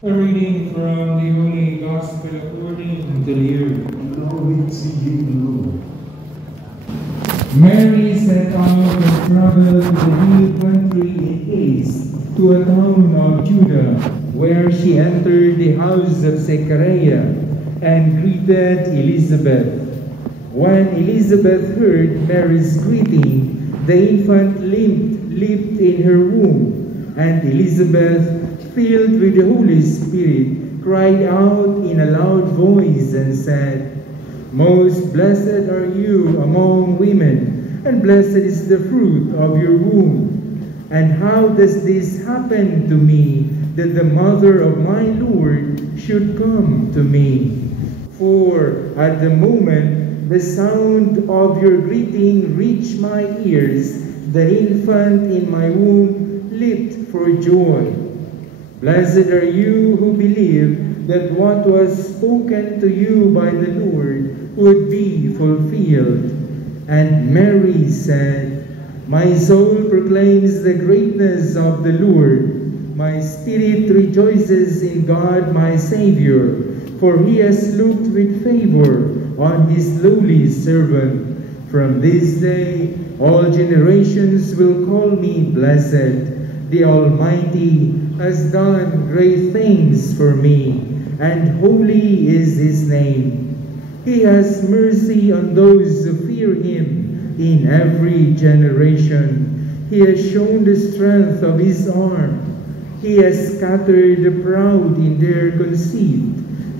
A reading from the Holy Gospel according to Luke. Glory to you, Lord. Mary set out and traveled to the hill country in haste to a town of Judah, where she entered the house of Zechariah and greeted Elizabeth. When Elizabeth heard Mary's greeting, the infant leaped in her womb, and Elizabeth, filled with the Holy Spirit, cried out in a loud voice and said, "Most blessed are you among women, and blessed is the fruit of your womb. And how does this happen to me, that the mother of my Lord should come to me? For at the moment the sound of your greeting reached my ears, the infant in my womb leaped for joy. Blessed are you who believe that what was spoken to you by the Lord would be fulfilled." And Mary said, "My soul proclaims the greatness of the Lord. My spirit rejoices in God my Savior, for he has looked with favor on his lowly servant. From this day all generations will call me blessed. The Almighty has done great things for me, and holy is his name. He has mercy on those who fear him in every generation. He has shown the strength of his arm. He has scattered the proud in their conceit.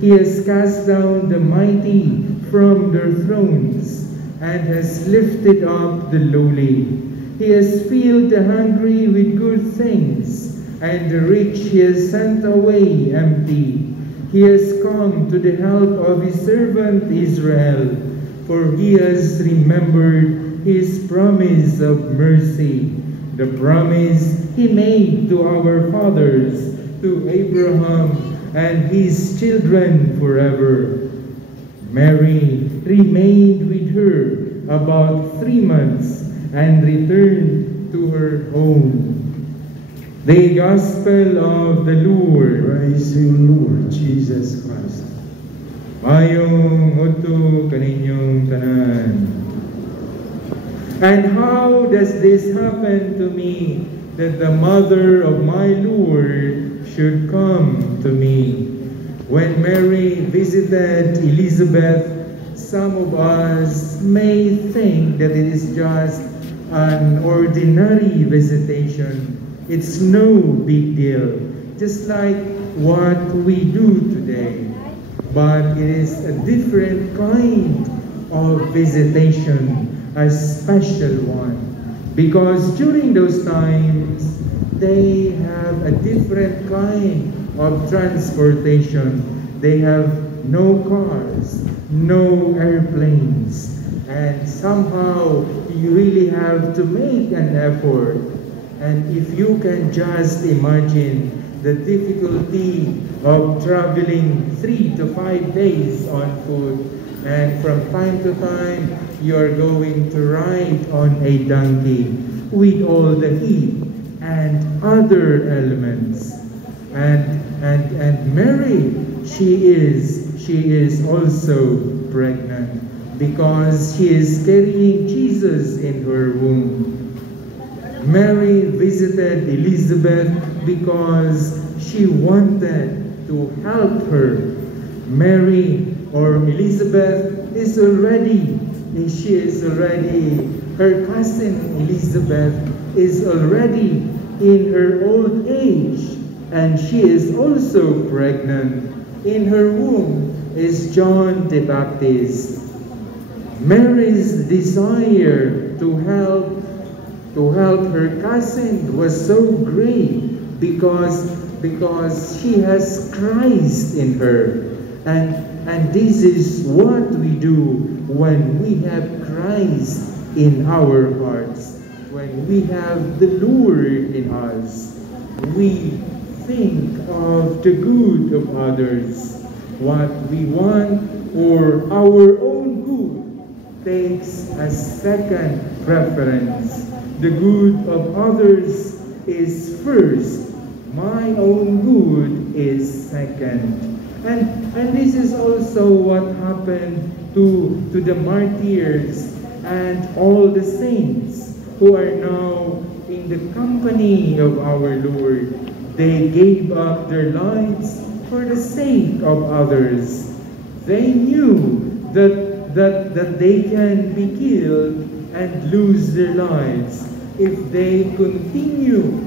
He has cast down the mighty from their thrones, and has lifted up the lowly. He has filled the hungry with good things, and the rich he has sent away empty. He has come to the help of his servant Israel, for he has remembered his promise of mercy, the promise he made to our fathers, to Abraham and his children forever." Mary remained with her about 3 months and returned to her home. The Gospel of the Lord. Praise you, Lord Jesus Christ. Mayong udto kaninyong tanan. And how does this happen to me, that the mother of my Lord should come to me? When Mary visited Elizabeth, some of us may think that it is just an ordinary visitation. It's no big deal, just like what we do today. But it is a different kind of visitation, a special one. Because during those times, they have a different kind of transportation. They have no cars, no airplanes, and somehow you really have to make an effort. And if you can just imagine the difficulty of traveling 3 to 5 days on foot, and from time to time you are going to ride on a donkey with all the heat and other elements. And Mary, she is also pregnant because she is carrying Jesus in her womb. Mary visited Elizabeth because she wanted to help her. Mary or Elizabeth is already, her cousin Elizabeth is already in her old age, and she is also pregnant. In her womb is John the Baptist. Mary's desire to help her cousin was so great because she has Christ in her. And this is what we do when we have Christ in our hearts. When we have the Lord in us, we think of the good of others. What we want or our own good takes a second preference. The good of others is first, My own good is second. And this is also what happened to the martyrs and all the saints who are now in the company of our Lord. They gave up their lives for the sake of others. They knew that they can be killed and lose their lives if they continue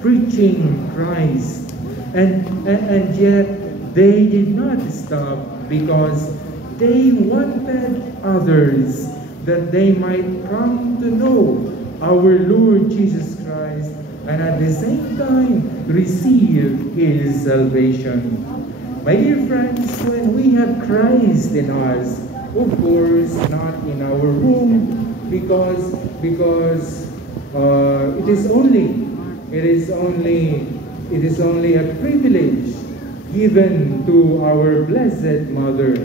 preaching Christ. And yet they did not stop because they wanted others that they might come to know our Lord Jesus Christ and at the same time receive His salvation. My dear friends, when we have Christ in us, of course, not in our womb, because it is only a privilege given to our Blessed Mother,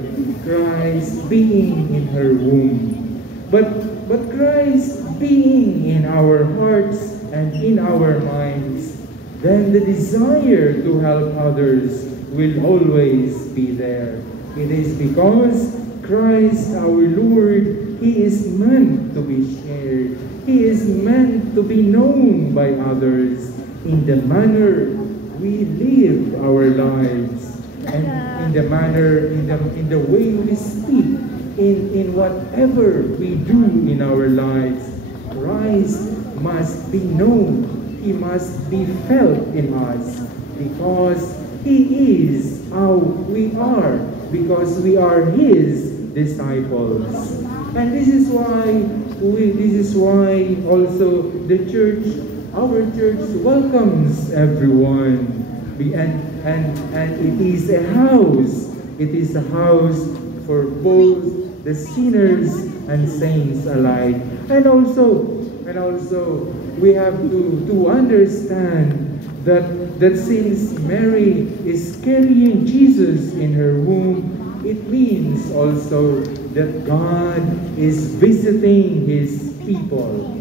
Christ being in her womb. But Christ being in our hearts and in our minds, then the desire to help others will always be there. It is because Christ our Lord, He is meant to be shared. He is meant to be known by others in the manner we live our lives, and in the manner, in the way we speak, in whatever we do in our lives. Christ must be known. He must be felt in us because He is how we are, because we are His disciples. And this is why also the church, our church, welcomes everyone. And it is a house. It is a house for both the sinners and saints alike. And also we have to understand that since Mary is carrying Jesus in her womb, it means also that God is visiting His people.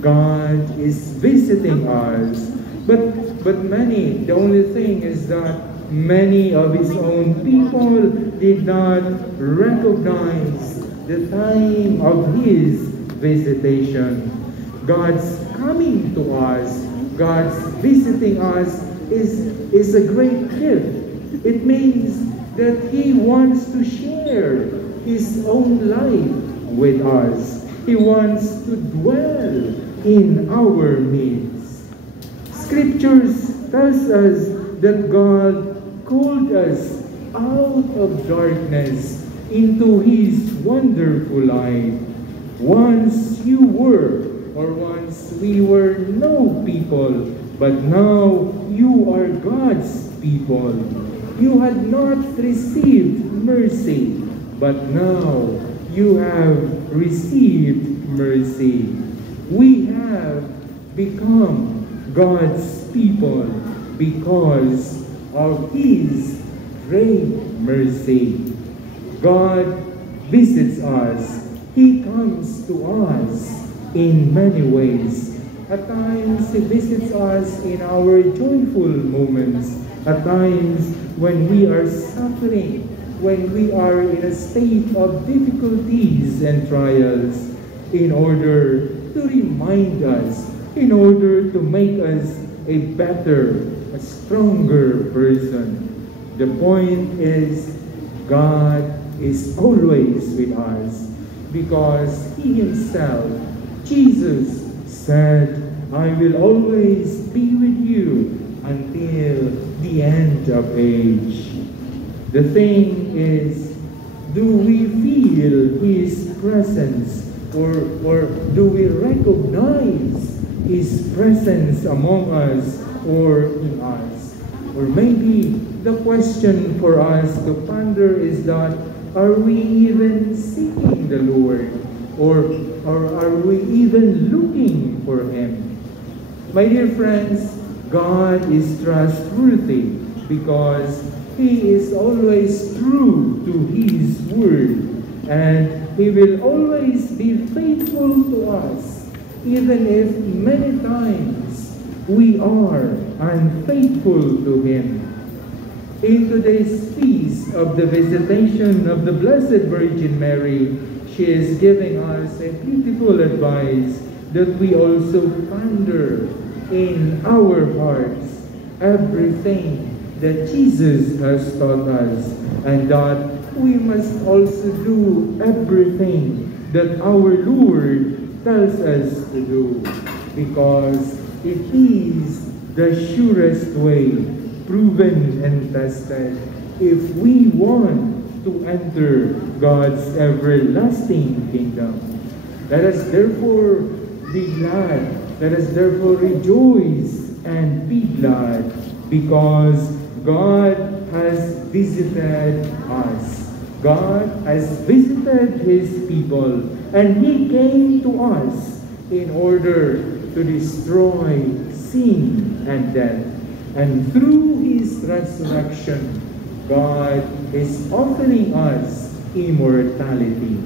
God is visiting us. But the only thing is that many of His own people did not recognize the time of His visitation. God's coming to us, God's visiting us is a great gift. It means that He wants to share His own life with us. He wants to dwell in our midst. Scriptures tells us that God called us out of darkness into His wonderful light. Once we were no people, but now you are God's people. You had not received mercy, but now you have received mercy. We have become God's people because of His great mercy. God visits us. He comes to us in many ways. At times, He visits us in our joyful moments. At times, when we are suffering, when we are in a state of difficulties and trials, in order to remind us, in order to make us a better, a stronger person. The point is, God is always with us because He Himself, Jesus, said, I will always be with you until the end of age. The thing is, do we feel His presence or do we recognize His presence among us or in us? Or maybe the question for us to ponder is that, are we even seeking the Lord? Or are we even looking for Him? My dear friends, God is trustworthy because He is always true to His word, and He will always be faithful to us, even if many times we are unfaithful to Him. In today's feast of the visitation of the Blessed Virgin Mary, she is giving us a beautiful advice that we also ponder in our hearts everything that Jesus has taught us, and that we must also do everything that our Lord tells us to do, because it is the surest way, proven and tested, if we want to enter God's everlasting kingdom. Let us therefore be glad, let us therefore rejoice and be glad, because God has visited us. God has visited His people, and He came to us in order to destroy sin and death. And through His resurrection, God is offering us immortality.